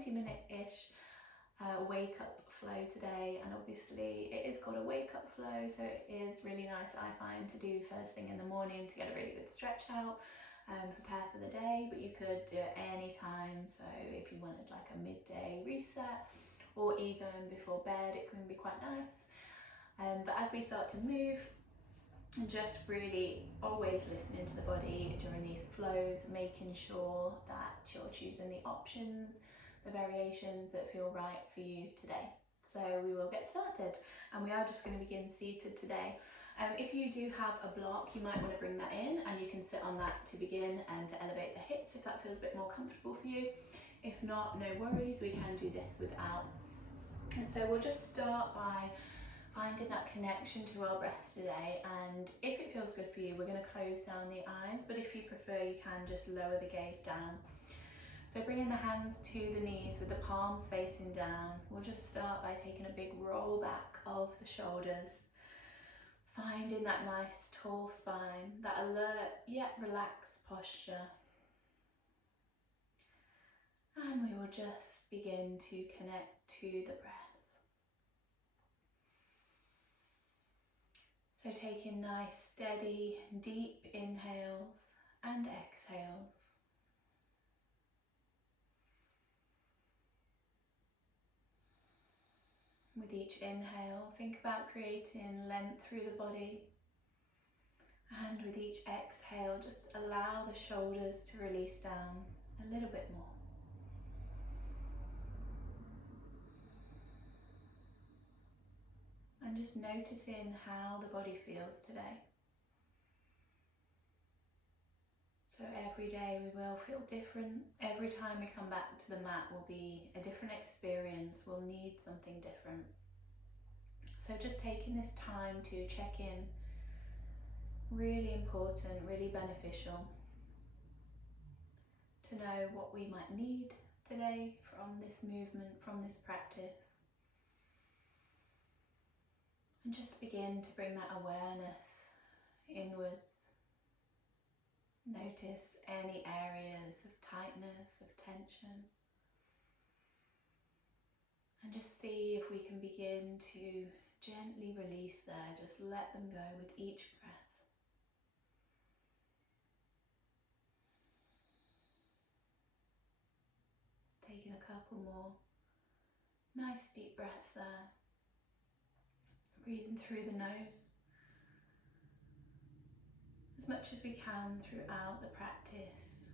20-minute-ish wake up flow today, and obviously it is called a wake up flow, so it is really nice, I find, to do first thing in the morning to get a really good stretch out and prepare for the day. But you could do it any time, so if you wanted like a midday reset or even before bed, it can be quite nice. But as we start to move, just really always listening to the body during these flows, making sure that you're choosing the options, the variations that feel right for you today. So we will get started, and we are just going to begin seated today. If you do have a block, you might want to bring that in, and you can sit on that to begin and to elevate the hips if that feels a bit more comfortable for you. If not, no worries, we can do this without. And so we'll just start by finding that connection to our breath today, and if it feels good for you, we're going to close down the eyes, but if you prefer, you can just lower the gaze down. So bringing the hands to the knees with the palms facing down, we'll just start by taking a big roll back of the shoulders, finding that nice tall spine, that alert yet relaxed posture. And we will just begin to connect to the breath. So taking nice, steady, deep inhales and exhales. With each inhale, think about creating length through the body. And with each exhale, just allow the shoulders to release down a little bit more. And just noticing how the body feels today. So every day we will feel different. Every time we come back to the mat will be a different experience. We'll need something different. So just taking this time to check in, really important, really beneficial, to know what we might need today from this movement, from this practice. And just begin to bring that awareness inwards. Notice any areas of tightness, of tension. And just see if we can begin to gently release there. Just let them go with each breath. Taking a couple more nice deep breaths there. Breathing through the nose as much as we can throughout the practice.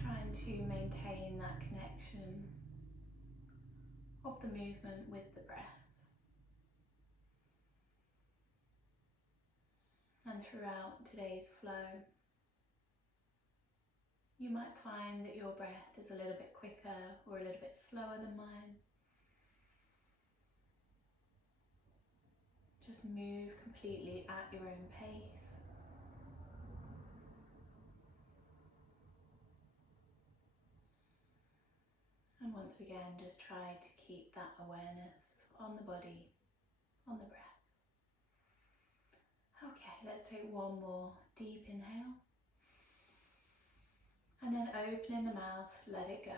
Trying to maintain that connection of the movement with the breath. And throughout today's flow, you might find that your breath is a little bit quicker or a little bit slower than mine. Just move completely at your own pace. And once again, just try to keep that awareness on the body, on the breath. Okay, let's take one more deep inhale. And then opening the mouth, let it go.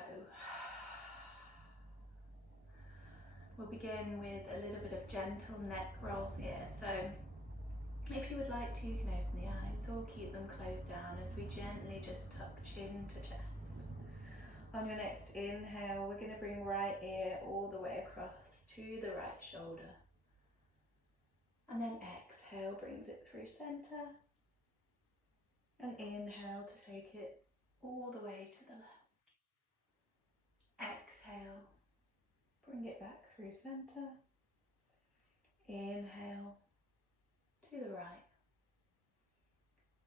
We'll begin with a little bit of gentle neck rolls here. So if you would like to, you can open the eyes or keep them closed down as we gently just tuck chin to chest. On your next inhale, we're going to bring right ear all the way across to the right shoulder. And then exhale brings it through center. And inhale to take it all the way to the left. Exhale, bring it back through center. Inhale to the right.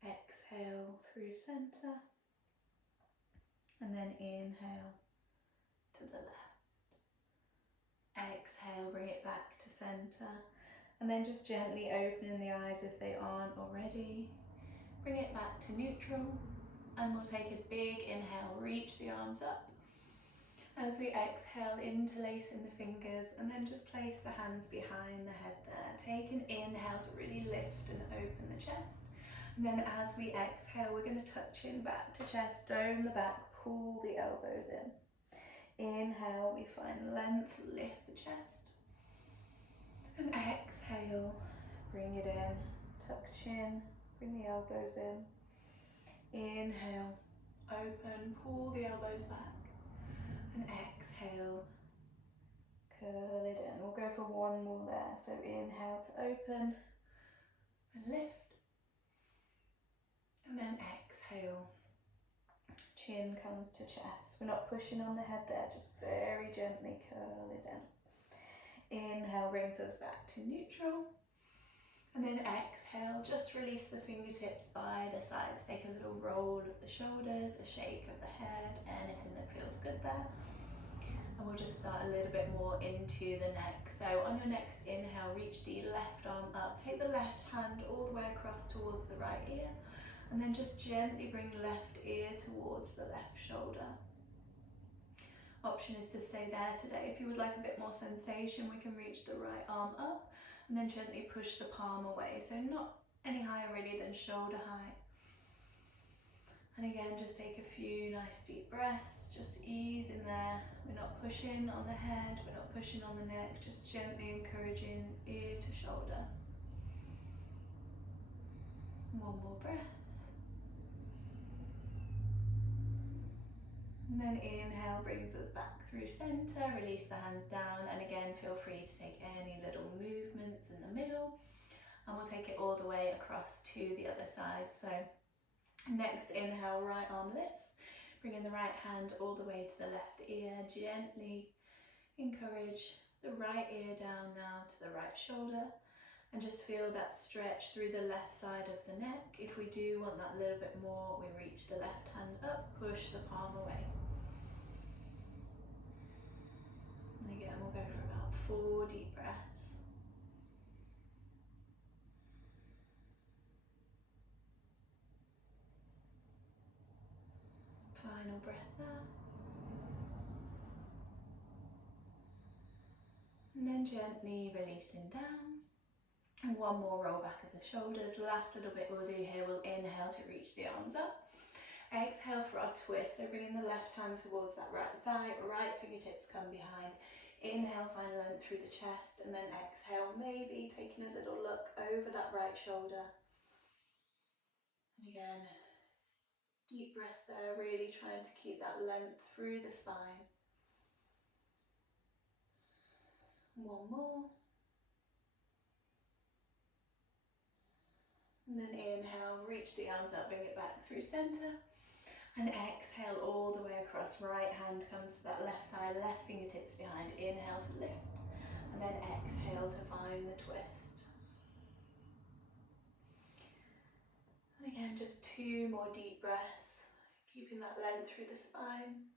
Exhale through center. And then inhale to the left. Exhale, bring it back to center. And then just gently opening the eyes if they aren't already. Bring it back to neutral. And we'll take a big inhale, reach the arms up. As we exhale, interlacing the fingers, and then just place the hands behind the head there. Take an inhale to really lift and open the chest. And then as we exhale, we're going to touch in back to chest, dome the back, pull the elbows in. Inhale, we find length, lift the chest. And exhale, bring it in, tuck chin, bring the elbows in. Inhale, open, pull the elbows back. And exhale, curl it in. We'll go for one more there. So inhale to open and lift. And then exhale, chin comes to chest. We're not pushing on the head there, just very gently curl it in. Inhale brings us back to neutral. And then exhale, just release the fingertips by the sides. Take a little roll of the shoulders, a shake of the head, anything that feels good there. And we'll just start a little bit more into the neck. So on your next inhale, reach the left arm up. Take the left hand all the way across towards the right ear. And then just gently bring left ear towards the left shoulder. Option is to stay there today. If you would like a bit more sensation, we can reach the right arm up and then gently push the palm away. So not any higher really than shoulder height. And again, just take a few nice deep breaths, just ease in there. We're not pushing on the head, we're not pushing on the neck, just gently encouraging ear to shoulder. One more breath. And then inhale brings us back through center, release the hands down, and again feel free to take any little movements in the middle, and we'll take it all the way across to the other side. So next inhale, right arm lifts, bringing the right hand all the way to the left ear, gently encourage the right ear down now to the right shoulder, and just feel that stretch through the left side of the neck. If we do want that little bit more, we reach the left hand up, push the palm away. And again, we'll go for about 4 deep breaths. Final breath there. And then gently releasing down. And one more roll back of the shoulders. Last little bit we'll do here, we'll inhale to reach the arms up. Exhale for our twist, so bringing the left hand towards that right thigh, right fingertips come behind. Inhale, find length through the chest, and then exhale, maybe taking a little look over that right shoulder. And again, deep breaths there, really trying to keep that length through the spine. One more. And then inhale, reach the arms up, bring it back through center. And exhale all the way across. Right hand comes to that left thigh, left fingertips behind. Inhale to lift. And then exhale to find the twist. And again, just 2 more deep breaths, keeping that length through the spine.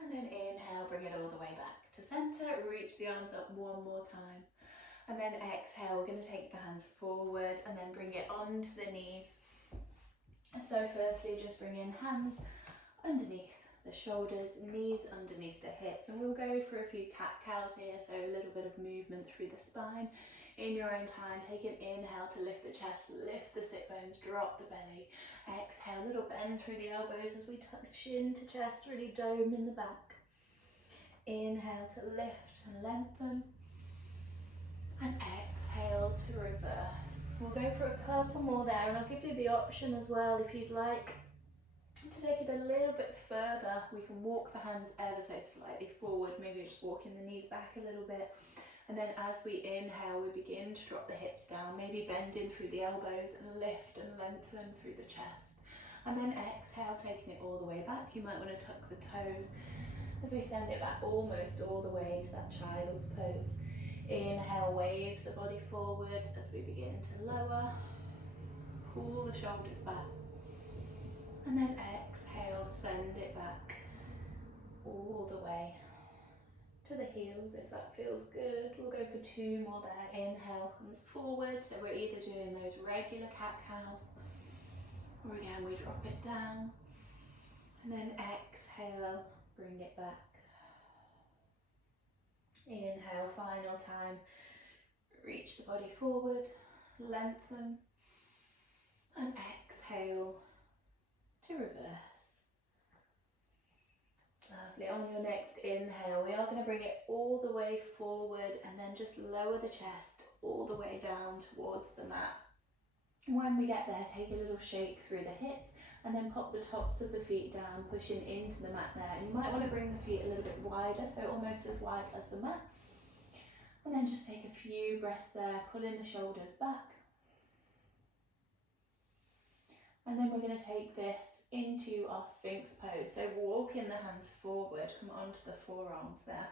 And then inhale, bring it all the way back to center. Reach the arms up one more time. And then exhale, we're going to take the hands forward and then bring it onto the knees. So firstly, just bring in hands underneath the shoulders, knees underneath the hips. And we'll go for a few cat-cows here, so a little bit of movement through the spine. In your own time, take an inhale to lift the chest, lift the sit bones, drop the belly. Exhale, little bend through the elbows as we tuck chin to chest, really dome in the back. Inhale to lift and lengthen. And exhale to reverse. We'll go for a couple more there, and I'll give you the option as well if you'd like to take it a little bit further. We can walk the hands ever so slightly forward, maybe just walking the knees back a little bit. And then as we inhale, we begin to drop the hips down, maybe bending through the elbows, and lift and lengthen through the chest. And then exhale, taking it all the way back. You might want to tuck the toes as we send it back almost all the way to that child's pose. Inhale, waves the body forward as we begin to lower. Pull the shoulders back. And then exhale, send it back all the way to the heels if that feels good. We'll go for 2 more there. Inhale comes forward, so we're either doing those regular cat-cows Or again, we drop it down. And then exhale, bring it back. Inhale, final time. Reach the body forward, lengthen. And exhale to reverse. Lovely. On your next inhale, we are going to bring it all the way forward and then just lower the chest all the way down towards the mat. When we get there, take a little shake through the hips and then pop the tops of the feet down, pushing into the mat there. And you might want to bring the feet a little bit wider, so almost as wide as the mat. And then just take a few breaths there, pulling the shoulders back. And then we're going to take this into our Sphinx pose. So walking the hands forward, come onto the forearms there.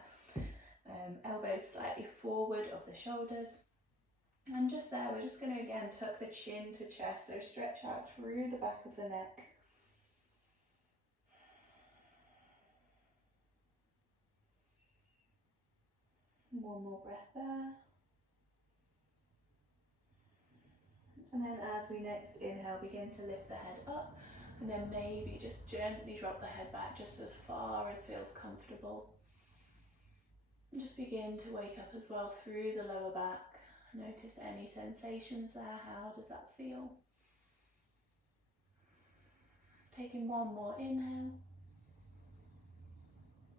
Elbows slightly forward of the shoulders. And just there, we're just going to again tuck the chin to chest, so stretch out through the back of the neck. One more breath there. And then as we next inhale, begin to lift the head up, and then maybe just gently drop the head back just as far as feels comfortable. And just begin to wake up as well through the lower back. Notice any sensations there. How does that feel? Taking one more inhale.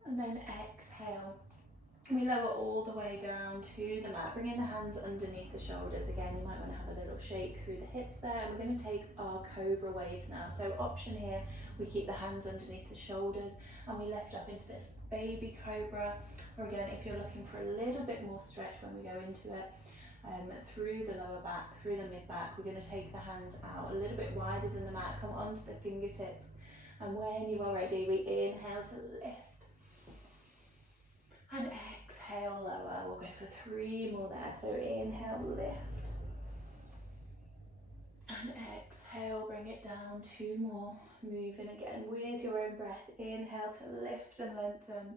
And then exhale. We lower all the way down to the mat, bringing the hands underneath the shoulders. Again, you might want to have a little shake through the hips there. We're going to take our cobra waves now. So option here, we keep the hands underneath the shoulders and we lift up into this baby cobra. Or again, if you're looking for a little bit more stretch when we go into it, through the lower back, through the mid back, we're going to take the hands out a little bit wider than the mat, come onto the fingertips. And when you are ready, we inhale to lift. And exhale, lower. We'll go for 3 more there. So inhale, lift. And exhale, bring it down. 2 more. Moving again with your own breath. Inhale to lift and lengthen.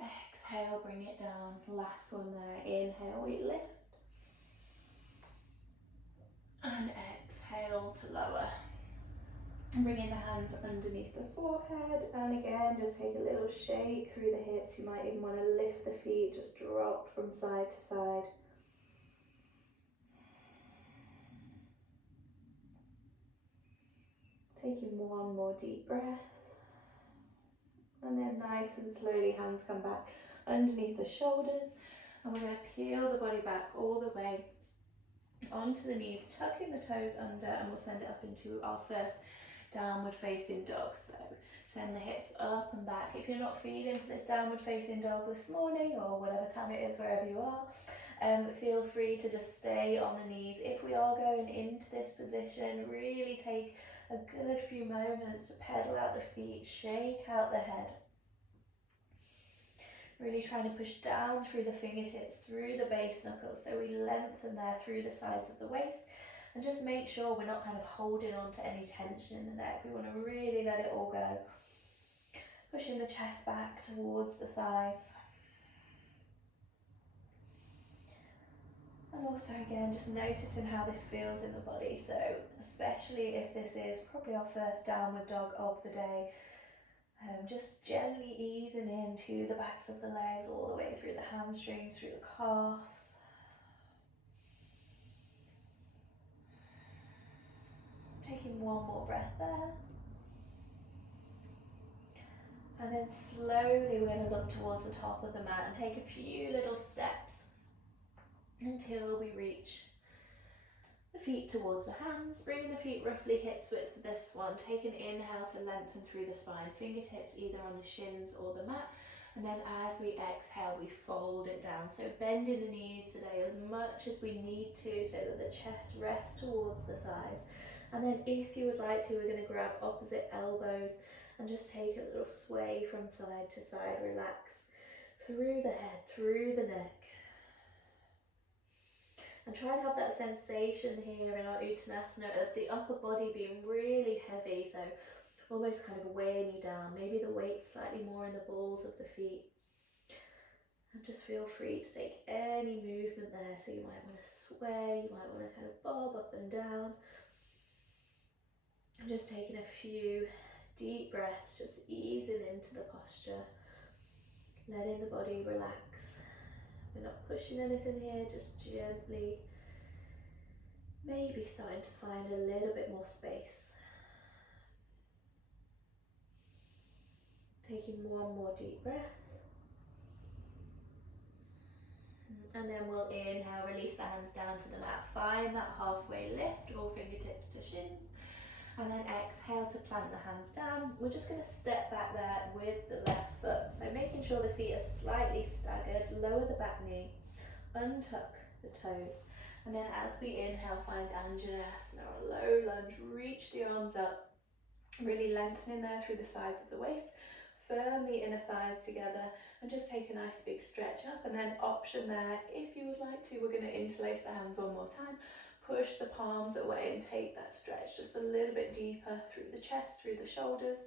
Exhale, bring it down. Last one there. Inhale, we lift. And exhale to lower. And bringing the hands underneath the forehead, and again just take a little shake through the hips. You might even want to lift the feet, just drop from side to side. Taking one more deep breath, and then nice and slowly hands come back underneath the shoulders, and we're going to peel the body back all the way onto the knees, tucking the toes under, and we'll send it up into our first downward facing dog. So send the hips up and back. If you're not feeling for this downward facing dog this morning, or whatever time it is wherever you are, feel free to just stay on the knees. If we are going into this position, really take a good few moments to pedal out the feet, shake out the head. Really trying to push down through the fingertips, through the base knuckles, so we lengthen there through the sides of the waist. And just make sure we're not kind of holding on to any tension in the neck. We want to really let it all go. Pushing the chest back towards the thighs. And also again, just noticing how this feels in the body. So especially if this is probably our first downward dog of the day, just gently easing into the backs of the legs, all the way through the hamstrings, through the calves. Taking one more breath there. And then slowly we're going to look towards the top of the mat and take a few little steps until we reach the feet towards the hands, bringing the feet roughly hips width for this one. Take an inhale to lengthen through the spine, fingertips either on the shins or the mat. And then as we exhale, we fold it down. So bending the knees today as much as we need to so that the chest rests towards the thighs. And then if you would like to, we're going to grab opposite elbows and just take a little sway from side to side. Relax through the head, through the neck. And try and have that sensation here in our Uttanasana of the upper body being really heavy, so almost kind of weighing you down. Maybe the weight's slightly more in the balls of the feet. And just feel free to take any movement there. So you might want to sway, you might want to kind of bob up and down. And just taking a few deep breaths, just easing into the posture, letting the body relax. We're not pushing anything here, just gently, maybe starting to find a little bit more space. Taking one more deep breath. And then we'll inhale, release the hands down to the mat. Find that halfway lift, all fingertips to shins. And then exhale to plant the hands down. We're just going to step back there with the left foot. So making sure the feet are slightly staggered, lower the back knee, untuck the toes. And then as we inhale, find Anjaneyasana, or low lunge, reach the arms up, really lengthening there through the sides of the waist. Firm the inner thighs together and just take a nice big stretch up, and then option there, if you would like to, we're going to interlace the hands one more time. Push the palms away and take that stretch just a little bit deeper through the chest, through the shoulders.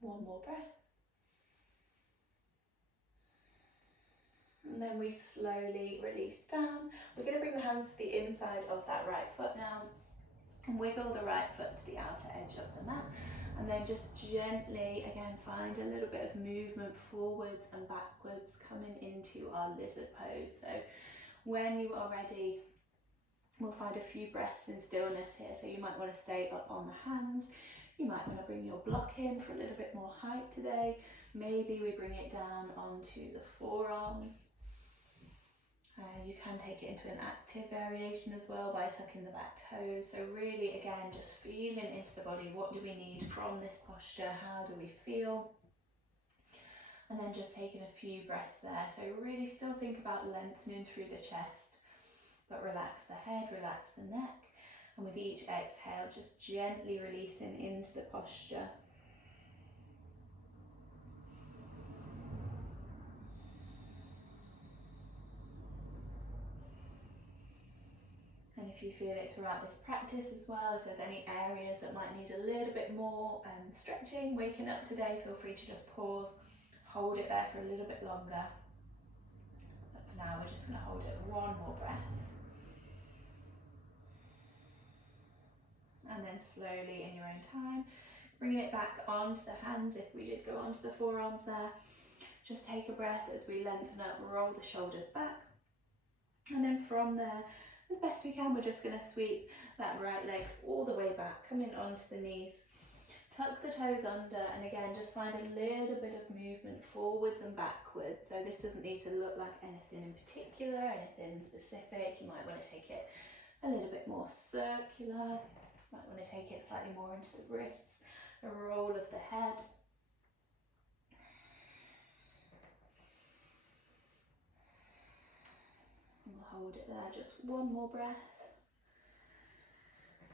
One more breath. And then we slowly release down. We're going to bring the hands to the inside of that right foot now. And wiggle the right foot to the outer edge of the mat, and then just gently again find a little bit of movement forwards and backwards, coming into our lizard pose. So when you are ready, we'll find a few breaths in stillness here. So you might want to stay up on the hands, you might want to bring your block in for a little bit more height today. Maybe we bring it down onto the forearms. You can take it into an active variation as well by tucking the back toes. So really, again, just feeling into the body. What do we need from this posture? How do we feel? And then just taking a few breaths there. So really still think about lengthening through the chest, but relax the head, relax the neck. And with each exhale, just gently releasing into the posture. And if you feel it throughout this practice as well, if there's any areas that might need a little bit more stretching, waking up today, feel free to just pause, hold it there for a little bit longer. But for now, we're just going to hold it one more breath. And then slowly, in your own time, bringing it back onto the hands. If we did go onto the forearms there, just take a breath as we lengthen up, roll the shoulders back. And then from there, as best we can, we're just going to sweep that right leg all the way back, coming onto the knees. Tuck the toes under, and again, just find a little bit of movement forwards and backwards. So this doesn't need to look like anything in particular, anything specific. You might want to take it a little bit more circular. You might want to take it slightly more into the wrists, a roll of the head. We'll hold it there, just one more breath.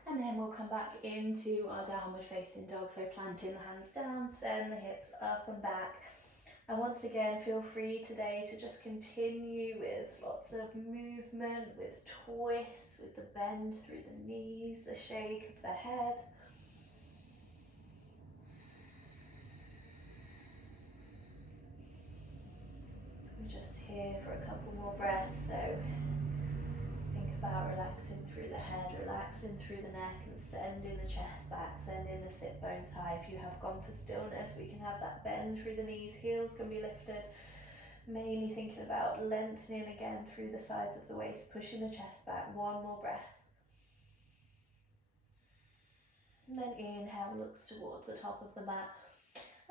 And then we'll come back into our downward facing dog. So planting the hands down, send the hips up and back. And once again, feel free today to just continue with lots of movement, with twists, with the bend through the knees, the shake of the head. We're just here for a couple more breaths, so think about relaxing through the head, relaxing through the neck, and sending the chest back, sending the sit bones high. If you have gone for stillness, we can have that bend through the knees, heels can be lifted. Mainly thinking about lengthening again through the sides of the waist, pushing the chest back. One more breath. And then inhale, looks towards the top of the mat.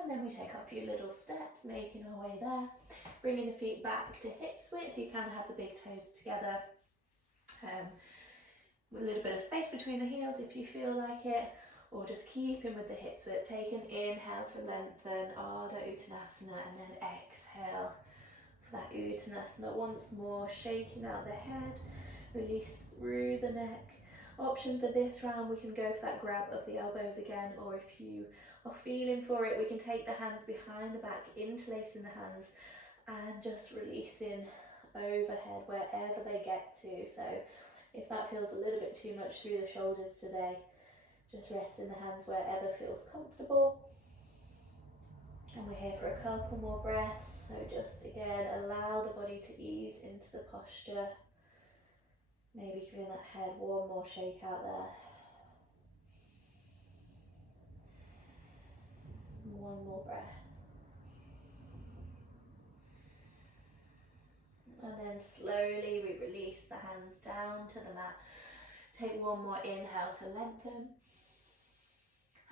And then we take a few little steps, making our way there. Bringing the feet back to hips width. You can have the big toes together. With a little bit of space between the heels if you feel like it. Or just keeping with the hips width. Take an inhale to lengthen, Ardha Uttanasana, and then exhale for that Uttanasana once more, shaking out the head, release through the neck. Option for this round, we can go for that grab of the elbows again, or if you are feeling for it, we can take the hands behind the back, interlacing the hands, and just releasing overhead wherever they get to. So if that feels a little bit too much through the shoulders today, just resting the hands wherever feels comfortable. And we're here for a couple more breaths, so just again allow the body to ease into the posture. Maybe giving that head one more shake out there. One more breath. And then slowly we release the hands down to the mat. Take one more inhale to lengthen.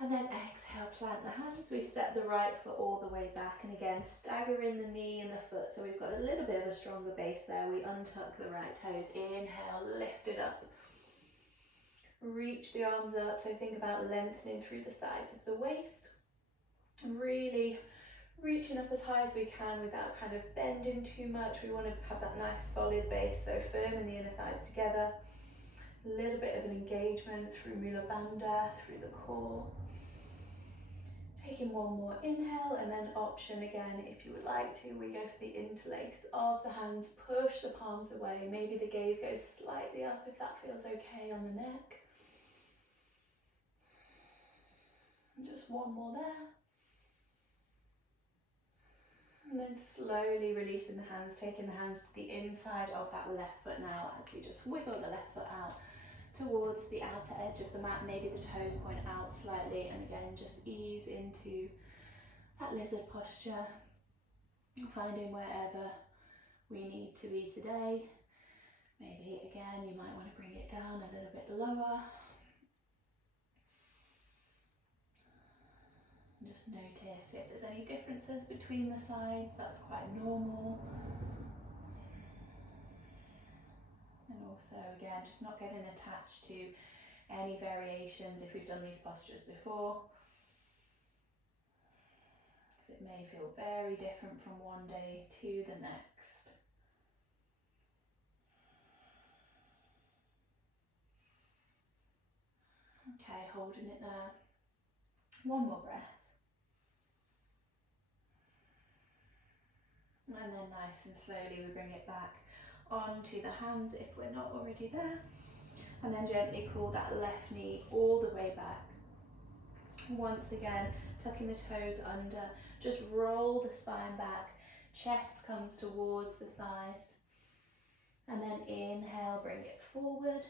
And then exhale, plant the hands. We step the right foot all the way back. And again, stagger in the knee and the foot. So we've got a little bit of a stronger base there. We untuck the right toes. Inhale, lift it up. Reach the arms up. So think about lengthening through the sides of the waist. And really reaching up as high as we can without kind of bending too much. We want to have that nice solid base. So firm in the inner thighs together. A little bit of an engagement through Mula Bandha, through the core. Taking one more inhale, and then option again, if you would like to, we go for the interlace of the hands, push the palms away, maybe the gaze goes slightly up if that feels okay on the neck. And just one more there. And then slowly releasing the hands, taking the hands to the inside of that left foot now as we just wiggle the left foot out towards the outer edge of the mat. Maybe the toes point out slightly, and again just ease into that lizard posture, finding wherever we need to be today. Maybe again you might want to bring it down a little bit lower. Just notice if there's any differences between the sides, that's quite normal. And also again, just not getting attached to any variations if we've done these postures before. It may feel very different from one day to the next. Okay, holding it there. One more breath. And then nice and slowly we bring it back onto the hands if we're not already there. And then gently pull that left knee all the way back. Once again, tucking the toes under, just roll the spine back, chest comes towards the thighs. And then inhale, bring it forward.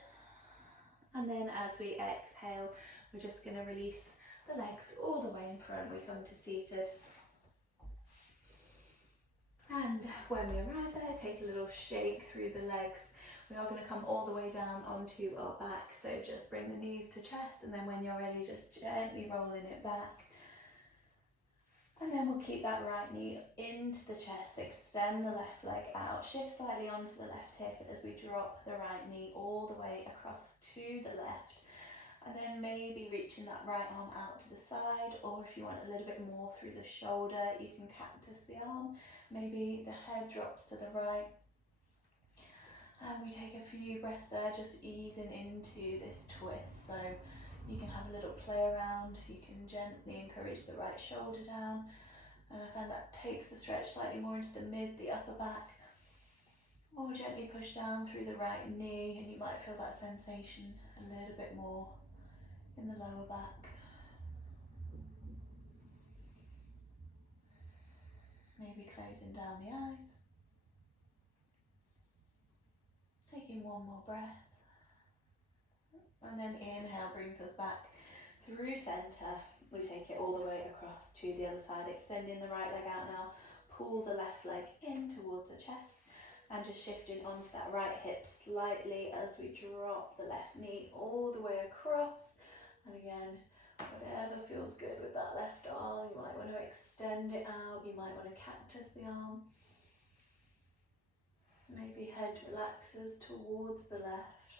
And then as we exhale, we're just going to release the legs all the way in front. We come to seated. And when we arrive there, take a little shake through the legs. We are going to come all the way down onto our back. So just bring the knees to chest, and then when you're ready, just gently rolling it back. And then we'll keep that right knee into the chest, extend the left leg out, shift slightly onto the left hip as we drop the right knee all the way across to the left. And then maybe reaching that right arm out to the side, or if you want a little bit more through the shoulder, you can cactus the arm. Maybe the head drops to the right. And we take a few breaths there, just easing into this twist. So you can have a little play around, you can gently encourage the right shoulder down. And I find that takes the stretch slightly more into the mid, the upper back. Or gently push down through the right knee, and you might feel that sensation a little bit more in the lower back. Maybe closing down the eyes. Taking one more breath. And then inhale brings us back through centre. We take it all the way across to the other side, extending the right leg out now. Pull the left leg in towards the chest and just shifting onto that right hip slightly as we drop the left knee all the way across. And again, whatever feels good with that left arm. You might want to extend it out, you might want to cactus the arm. Maybe head relaxes towards the left,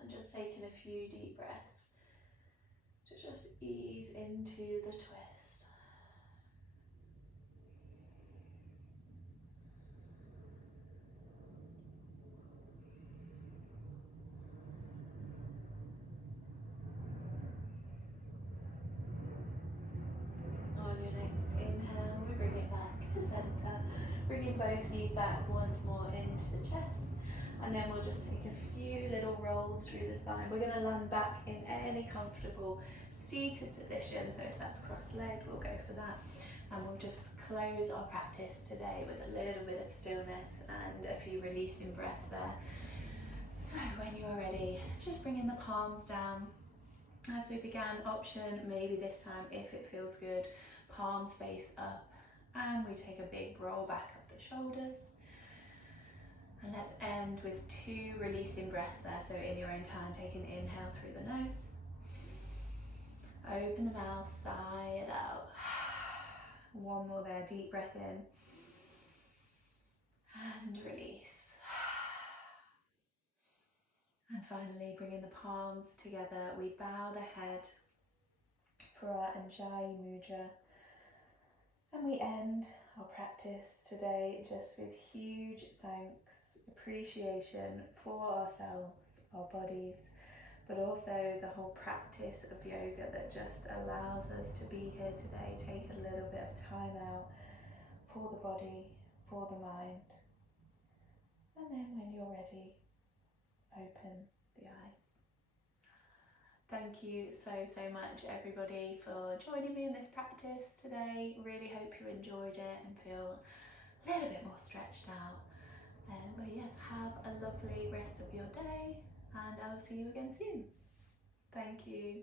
and just taking a few deep breaths to just ease into the twist. On your next inhale, we bring it back to centre, bringing both knees back once more into the chest. And then we'll just take a few little rolls through the spine. We're going to land back in any comfortable seated position. So if that's cross-legged, we'll go for that. And we'll just close our practice today with a little bit of stillness and a few releasing breaths there. So when you're ready, just bringing the palms down. As we began, option maybe this time, if it feels good, palms face up, and we take a big roll back of the shoulders. And let's end with 2 releasing breaths there. So in your own time, take an inhale through the nose. Open the mouth, sigh it out. One more there, deep breath in. And release. And finally, bringing the palms together, we bow the head for our Anjali Mudra. And we end our practice today just with huge thanks, appreciation for ourselves, our bodies, but also the whole practice of yoga that just allows us to be here today. Take a little bit of time out for the body, for the mind. And then when you're ready, open the eyes. Thank you so much everybody for joining me in this practice today. Really hope you enjoyed it and feel a little bit more stretched out. But yes, have a lovely rest of your day and I'll see you again soon. Thank you.